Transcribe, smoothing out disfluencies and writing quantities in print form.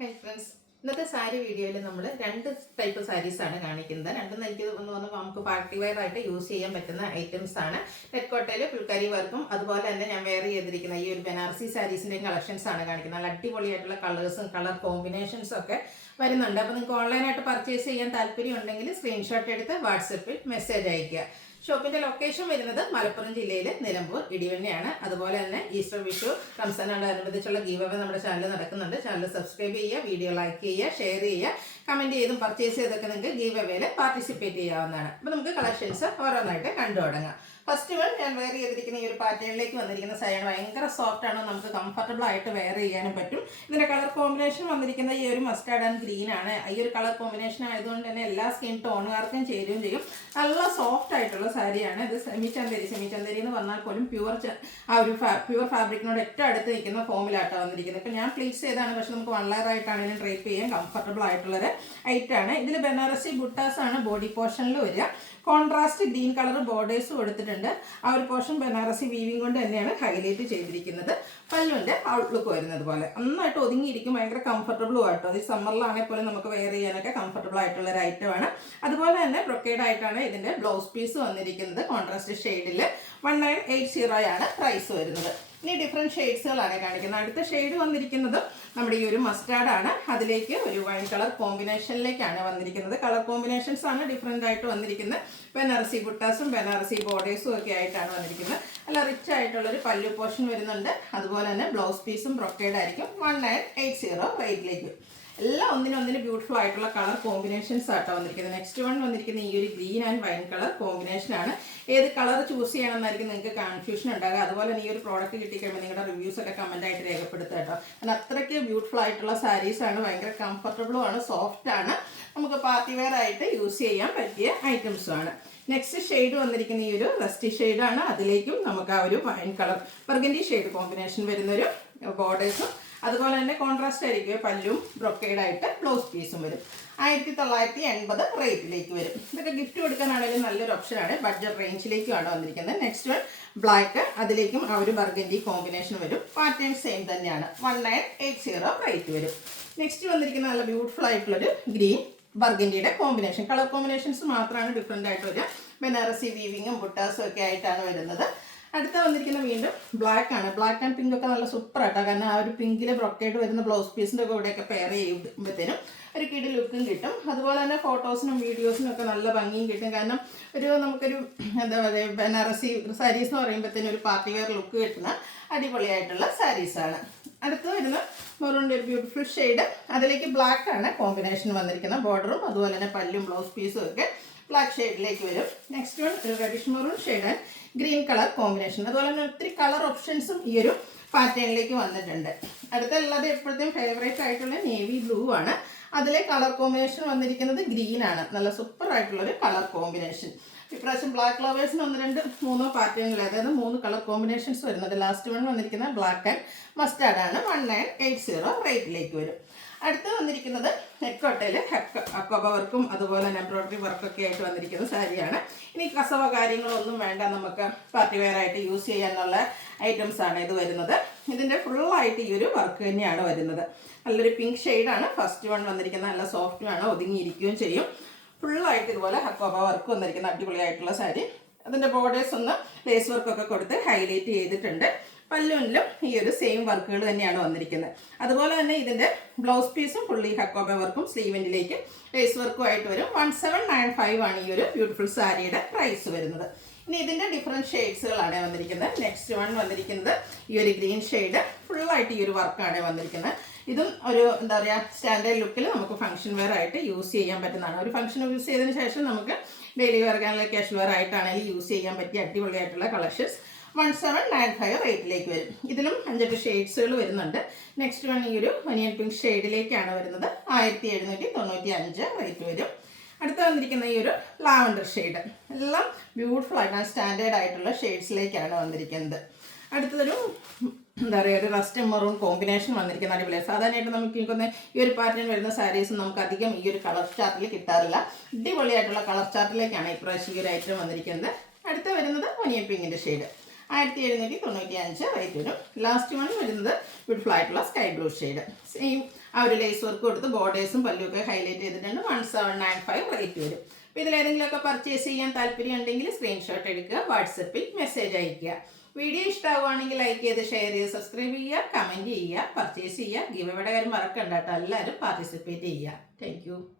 Hi friends, ഇന്നത്തെ സാരി വീഡിയോയിൽ നമ്മൾ രണ്ട് ടൈപ്പ് സാരീസാണ് കാണിക്കുന്നത്. രണ്ടും എനിക്ക് എന്ന് പറഞ്ഞാൽ നമുക്ക് പാർട്ടി വെയർ ആയിട്ട് യൂസ് ചെയ്യാൻ പറ്റുന്ന ഐറ്റംസ് ആണ്. നെറ്റ് കോട്ടയിൽ ഫുൾക്കരി വർക്കും അതുപോലെ തന്നെ ഞാൻ വെയർ ചെയ്തിരിക്കുന്ന ഈ ഒരു ബനാറസി സാരീസിൻ്റെയും കളക്ഷൻസ് ആണ് കാണിക്കുന്നത്. നല്ല അടിപൊളിയായിട്ടുള്ള കളേഴ്സും കളർ കോമ്പിനേഷൻസും ഒക്കെ വരുന്നുണ്ട്. അപ്പോൾ നിങ്ങൾക്ക് ഓൺലൈനായിട്ട് പർച്ചേസ് ചെയ്യാൻ താല്പര്യം ഉണ്ടെങ്കിൽ സ്ക്രീൻഷോട്ട് എടുത്ത് വാട്സപ്പിൽ മെസ്സേജ് അയയ്ക്കുക. ഷോപ്പിന്റെ ലൊക്കേഷൻ വരുന്നത് മലപ്പുറം ജില്ലയിലെ നിലമ്പൂർ ഇടിവണ്ണയാണ്. അതുപോലെ തന്നെ ഈസ്റ്റർ, വിഷു, റംസാനോടനുബന്ധിച്ചുള്ള ഗീവ് അവേ നമ്മുടെ ചാനൽ നടക്കുന്നുണ്ട്. ചാനൽ സബ്സ്ക്രൈബ് ചെയ്യുക, വീഡിയോ ലൈക്ക് ചെയ്യുക, ഷെയർ ചെയ്യുക, കമന്റ് ചെയ്തും പർച്ചേസ് ചെയ്തൊക്കെ നിങ്ങൾക്ക് ഗീവ് അവേയിൽ പാർട്ടിസിപ്പേറ്റ് ചെയ്യാവുന്നതാണ്. അപ്പോൾ നമുക്ക് കളക്ഷൻസ് ഓരോന്നായിട്ട് കണ്ടു തുടങ്ങാം. ഫസ്റ്റ് വൺ ഞാൻ വെയർ ചെയ്തിരിക്കുന്ന ഈ ഒരു പാറ്റേണിലേക്ക് വന്നിരിക്കുന്ന സാരിയാണ്. ഭയങ്കര സോഫ്റ്റ് ആണ്, നമുക്ക് കംഫർട്ടബിൾ ആയിട്ട് വെയർ ചെയ്യാനും പറ്റും. ഇതിന്റെ കളർ കോമ്പിനേഷൻ വന്നിരിക്കുന്ന ഈ ഒരു മസ്റ്റാർഡ് ആൻഡ് ഗ്രീൻ ആണ്. ഈ ഒരു കളർ കോമ്പിനേഷൻ ആയതുകൊണ്ട് തന്നെ എല്ലാ സ്കിൻ ടോണുകാർക്കും ചേരുകയും ചെയ്യും. നല്ല സോഫ്റ്റ് ആയിട്ടുള്ള സാരിയാണ്. ഇത് സെമി ചന്തേരി എന്ന് പറഞ്ഞാൽ പോലും പ്യുവർ ഫാബ്രിക്കിനോട് ഏറ്റവും അടുത്ത് നിൽക്കുന്ന ഫോമിലായിട്ടാണ് വന്നിരിക്കുന്നത്. ഇപ്പം ഞാൻ പ്ലീറ്റ്സ് ചെയ്താണ്, പക്ഷെ നമുക്ക് വൺ ലെയർ ആയിട്ടാണെങ്കിലും ഡ്രൈപ്പ് ചെയ്യാൻ കംഫർട്ടബിൾ ആയിട്ടുള്ളൊരു ഐറ്റാണ്. ഇതിൽ ബനാറസി ബുട്ടാസ് ആണ് ബോഡി പോർഷനിൽ വരിക. കോൺട്രാസ്റ്റ് ഗ്രീൻ കളർ ബോർഡേഴ്സ് കൊടുത്തിട്ടുണ്ട്. ആ ഒരു പോർഷൻ ബനാറസി വീവിങ് കൊണ്ട് തന്നെയാണ് ഹൈലൈറ്റ് ചെയ്തിരിക്കുന്നത്. പല്ലുവിൻ്റെ ഔട്ട്ലുക്ക് വരുന്നത് പോലെ നന്നായിട്ട് ഒതുങ്ങിയിരിക്കും, ഭയങ്കര കംഫർട്ടബിളും ആയിട്ടോ. അത് സമ്മറിലാണെങ്കിൽ പോലും നമുക്ക് വെയർ ചെയ്യാനൊക്കെ കംഫർട്ടബിൾ ആയിട്ടുള്ള ഒരു ഐറ്റമാണ്. അതുപോലെ തന്നെ ബ്രൊക്കേഡ് ആയിട്ടാണ് ഇതിൻ്റെ ബ്ലൗസ് പീസ് വന്നിരിക്കുന്നത്. കോൺട്രാസ്റ്റ് ഷെയ്ഡിൽ 1980 ആണ് പ്രൈസ് വരുന്നത്. ഇനി ഡിഫറെൻറ്റ് ഷെയ്ഡ്സുകളാണ് കാണിക്കുന്നത്. അടുത്ത ഷെയ്ഡ് വന്നിരിക്കുന്നത് നമ്മുടെ ഈ ഒരു മസ്റ്റാർഡ് ആണ്. അതിലേക്ക് ഒരു വൈൻ കളർ കോമ്പിനേഷനിലേക്കാണ് വന്നിരിക്കുന്നത്. കളർ കോമ്പിനേഷൻസ് ആണ് ഡിഫറെൻ്റ് ആയിട്ട് വന്നിരിക്കുന്നത്. ബനാറസി ബുട്ടാസും ബനാറസി ബോർഡേഴ്സും ഒക്കെ ആയിട്ടാണ് വന്നിരിക്കുന്നത്. നല്ല റിച്ച് ആയിട്ടുള്ളൊരു പല്ലു പോർഷൻ വരുന്നുണ്ട്. അതുപോലെ തന്നെ ബ്ലൗസ് പീസും ബ്രൊക്കേഡ് ആയിരിക്കും. 1980 റേറ്റിലേക്ക്. എല്ലാം ഒന്നിനൊന്നിന് ബ്യൂട്ടിഫുൾ ആയിട്ടുള്ള കളർ കോമ്പിനേഷൻസ് ആയിട്ടാണ് വന്നിരിക്കുന്നത്. നെക്സ്റ്റ് വൺ വന്നിരിക്കുന്ന ഈ ഒരു ഗ്രീൻ ആൻഡ് വൈൻ കളർ കോമ്പിനേഷനാണ്. ഏത് കളർ ചൂസ് ചെയ്യണമെന്നായിരിക്കും നിങ്ങൾക്ക് കൺഫ്യൂഷൻ ഉണ്ടാകുക. അതുപോലെ തന്നെ ഈ ഒരു പ്രോഡക്റ്റ് കിട്ടിക്കഴിയുമ്പോൾ നിങ്ങളുടെ റിവ്യൂസ് ഒക്കെ കമൻ്റ് ആയിട്ട് രേഖപ്പെടുത്തുക കേട്ടോ. കാരണം അത്രയ്ക്ക് ബ്യൂട്ടിഫുൾ ആയിട്ടുള്ള സാരീസാണ്. ഭയങ്കര കംഫർട്ടബിളും ആണ്, സോഫ്റ്റ് ആണ്, നമുക്ക് പാർട്ടി വെയർ ആയിട്ട് യൂസ് ചെയ്യാൻ പറ്റിയ ഐറ്റംസും ആണ്. നെക്സ്റ്റ് ഷെയ്ഡ് വന്നിരിക്കുന്ന ഈ ഒരു റസ്റ്റി ഷെയ്ഡാണ്. അതിലേക്കും നമുക്ക് ആ ഒരു wine colour burgundy shade combination വരുന്നൊരു ബോർഡേഴ്സും അതുപോലെ തന്നെ കോൺട്രാസ്റ്റ് ആയിരിക്കും. പല്ലും ബ്രൊക്കേഡായിട്ട് ബ്ലൗസ് പീസും വരും. 1980 റേറ്റിലേക്ക് വരും. ഇതൊക്കെ ഗിഫ്റ്റ് കൊടുക്കാനാണെങ്കിലും നല്ലൊരു ഓപ്ഷനാണ്. ബഡ്ജറ്റ് റേഞ്ചിലേക്കുമാണ് വന്നിരിക്കുന്നത്. നെക്സ്റ്റ് വൺ ബ്ലാക്ക്, അതിലേക്കും ആ ഒരു ബർഗൻഡി കോമ്പിനേഷൻ വരും. പാറ്റേൺ സെയിം തന്നെയാണ്. 1980 റേറ്റ് വരും. നെക്സ്റ്റ് വന്നിരിക്കുന്ന നല്ല ബ്യൂട്ടിഫുൾ ആയിട്ടുള്ളൊരു ഗ്രീൻ ബർഗൻഡിയുടെ കോമ്പിനേഷൻ. കളർ കോമ്പിനേഷൻസ് മാത്രമാണ് ഡിഫറെൻ്റ് ആയിട്ട് വരിക. ബനാറസി വീവിങ്ങും ബുട്ടാസും ഒക്കെ ആയിട്ടാണ് വരുന്നത്. അടുത്ത വന്നിരിക്കുന്ന വീണ്ടും ബ്ലാക്ക് ആണ്. ബ്ലാക്ക് ആൻഡ് പിങ്ക് ഒക്കെ നല്ല സൂപ്പർ ആയിട്ടാണ്. കാരണം ആ ഒരു പിങ്കിലെ ബ്രൊക്കേഡ് വരുന്ന ബ്ലൗസ് പീസിൻ്റെ കൂടെയൊക്കെ പെയർ ചെയ്യുമ്പോഴത്തേനും ഒരു കിടി ലുക്കും കിട്ടും. അതുപോലെ തന്നെ ഫോട്ടോസിനും വീഡിയോസിനും ഒക്കെ നല്ല ഭംഗിയും കിട്ടും. കാരണം നമുക്കൊരു എന്താ പറയുക, ബനാറസി സാരീസ് എന്ന് പറയുമ്പോഴത്തേനും ഒരു പാർട്ടി വെയർ ലുക്ക് കിട്ടുന്ന അടിപൊളിയായിട്ടുള്ള സാരീസാണ്. അടുത്ത് വരുന്ന മെറൂണിൻ്റെ ഒരു ബ്യൂട്ടിഫുൾ ഷെയ്ഡ്. അതിലേക്ക് ബ്ലാക്ക് ആണ് കോമ്പിനേഷൻ വന്നിരിക്കുന്നത്. ബോർഡറും അതുപോലെ തന്നെ പല്ലും ബ്ലൗസ് പീസും ഒക്കെ ബ്ലാക്ക് ഷെയ്ഡിലേക്ക് വരും. നെക്സ്റ്റ് വൺ ഒരു reddish maroon shade and green colour combination. അതുപോലെ തന്നെ ഒത്തിരി കളർ ഓപ്ഷൻസും ഈ ഒരു പാറ്റേണിലേക്ക് വന്നിട്ടുണ്ട്. അടുത്തുള്ളത് എപ്പോഴത്തെയും ഫേവറേറ്റ് ആയിട്ടുള്ള നേവി ബ്ലൂ ആണ്. അതിലെ കളർ കോമ്പിനേഷൻ വന്നിരിക്കുന്നത് ഗ്രീൻ ആണ്. നല്ല സൂപ്പർ ആയിട്ടുള്ളൊരു കളർ കോമ്പിനേഷൻ. ഇപ്രാവശ്യം ബ്ലാക്ക് ലവേഴ്സിന് 1, 2, 3 പാറ്റേണിൽ, അതായത് 3 കളർ കോമ്പിനേഷൻസ് വരുന്നുണ്ട്. ലാസ്റ്റ് വൺ വന്നിരിക്കുന്ന ബ്ലാക്ക് ആൻഡ് മസ്റ്റാർഡ് ആണ്. 1980 റേറ്റിലേക്ക് വരും. അടുത്ത് വന്നിരിക്കുന്നത് നെക്കോട്ടയിൽ അക്കോബ വർക്കും അതുപോലെ തന്നെ എംബ്രോയിഡറി വർക്കൊക്കെ ആയിട്ട് വന്നിരിക്കുന്ന സാരിയാണ്. ഇനി കസവ കാര്യങ്ങളൊന്നും വേണ്ട, നമുക്ക് പാർട്ടി വെയർ ആയിട്ട് യൂസ് ചെയ്യാനുള്ള ഐറ്റംസ് ആണ് ഇത് വരുന്നത്. ഇതിൻ്റെ ഫുള്ളായിട്ട് ഈ ഒരു വർക്ക് തന്നെയാണ് വരുന്നത്. നല്ലൊരു പിങ്ക് ഷെയ്ഡാണ് ഫസ്റ്റ് വൺ വന്നിരിക്കുന്നത്. നല്ല സോഫ്റ്റുമാണ്, ഒതുങ്ങിയിരിക്കുകയും ചെയ്യും. ഫുള്ളായിട്ട് ഇതുപോലെ അക്കോബ വർക്ക് വന്നിരിക്കുന്ന അടിപൊളിയായിട്ടുള്ള സാരി. അതിൻ്റെ ബോർഡേഴ്സ് ഒന്ന് ലേസ് വർക്കൊക്കെ കൊടുത്ത് ഹൈലൈറ്റ് ചെയ്തിട്ടുണ്ട്. പല്ലുവിലും ഈ ഒരു സെയിം വർക്കുകൾ തന്നെയാണ് വന്നിരിക്കുന്നത്. അതുപോലെ തന്നെ ഇതിൻ്റെ ബ്ലൗസ് പീസും ഫുള്ളി ഹക്കോബ വർക്കും സ്ലീവെൻറ്റിലേക്ക് ലേസ് വർക്കും ആയിട്ട് വരും. 1795 ആണ് ഈ ഒരു ബ്യൂട്ടിഫുൾ സാരിയുടെ പ്രൈസ് വരുന്നത്. ഇനി ഇതിൻ്റെ ഡിഫറെൻറ്റ് ഷെയ്ഡ്സുകളാണ് വന്നിരിക്കുന്നത്. നെക്സ്റ്റ് വൺ വന്നിരിക്കുന്നത് ഈ ഒരു ഗ്രീൻ ഷെയ്ഡ്. ഫുള്ളായിട്ട് ഈ ഒരു വർക്കാണ് വന്നിരിക്കുന്നത്. ഇതും ഒരു എന്താ പറയുക, സ്റ്റാൻഡേർഡ് ലുക്കിൽ നമുക്ക് ഫംഗ്ഷൻ വെയർ ആയിട്ട് യൂസ് ചെയ്യാൻ പറ്റുന്നതാണ്. ഒരു ഫംഗ്ഷൻ യൂസ് ചെയ്തതിന് ശേഷം നമുക്ക് ഡെയിലി വെയർ അല്ലെങ്കിൽ കാഷ്വൽ വെയർ ആയിട്ടാണെങ്കിൽ യൂസ് ചെയ്യാൻ പറ്റിയ അടിപൊളിയായിട്ടുള്ള കളക്ഷൻസ്. 1795 റേറ്റിലേക്ക് വരും. ഇതിലും 5 ഷെയ്ഡ്സുകൾ വരുന്നുണ്ട്. നെക്സ്റ്റ് വൺ ഈ ഒരു ഒനിയൻ പിങ്ക് ഷെയ്ഡിലേക്കാണ് വരുന്നത്. 1795 റേറ്റ് വരും. അടുത്ത് വന്നിരിക്കുന്ന ഈ ഒരു ലാവൻഡർ ഷെയ്ഡ്. എല്ലാം ബ്യൂട്ടിഫുൾ ആയിട്ടാണ്, സ്റ്റാൻഡേർഡ് ആയിട്ടുള്ള ഷെയ്ഡ്സിലേക്കാണ് വന്നിരിക്കുന്നത്. അടുത്തതൊരു എന്താ പറയുക, ഒരു റസ്റ്റ് മെറൂൺ കോമ്പിനേഷൻ വന്നിരിക്കുന്ന അടിപൊളിയാണ്. സാധാരണയായിട്ട് നമുക്ക് ഈ ഒരു പാറ്റേൺ വരുന്ന സാരീസ് നമുക്ക് അധികം ഈ ഒരു കളർ ചാർട്ടിൽ കിട്ടാറില്ല. അടിപൊളിയായിട്ടുള്ള കളർ ചാർട്ടിലേക്കാണ് ഇപ്രാവശ്യം ഈ ഒരു ഐറ്റം വന്നിരിക്കുന്നത്. അടുത്ത് വരുന്നത് ഒനിയൻ പിങ്കിൻ്റെ ഷെയ്ഡ്. 1795 റേറ്റ് വരും. ലാസ്റ്റ് വൺ വരുന്നത് ബ്യൂട്ടിഫുൾ ആയിട്ടുള്ള സ്കൈ ബ്ലൂ ഷെയ്ഡ്. സെയിം ആ ഒരു ലേസ് വർക്ക് കൊടുത്ത് ബോർഡേഴ്സും പല്ലുമൊക്കെ ഹൈലൈറ്റ് ചെയ്തിട്ടുണ്ട്. 1795 റേറ്റ് വരും. അപ്പോൾ ഇതിലേതെങ്കിലുമൊക്കെ പർച്ചേസ് ചെയ്യാൻ താല്പര്യം ഉണ്ടെങ്കിൽ സ്ക്രീൻഷോട്ട് എടുക്കുക, വാട്സപ്പിൽ മെസ്സേജ് അയയ്ക്കുക. വീഡിയോ ഇഷ്ടമാവുകയാണെങ്കിൽ ലൈക്ക് ചെയ്ത് ഷെയർ ചെയ്ത് സബ്സ്ക്രൈബ് ചെയ്യുക, കമൻറ്റ് ചെയ്യുക, പർച്ചേസ് ചെയ്യുക. ഗിവ് അവേയുടെ കാര്യം മറക്കണ്ട കേട്ടോ, എല്ലാവരും പാർട്ടിസിപ്പേറ്റ് ചെയ്യുക. താങ്ക്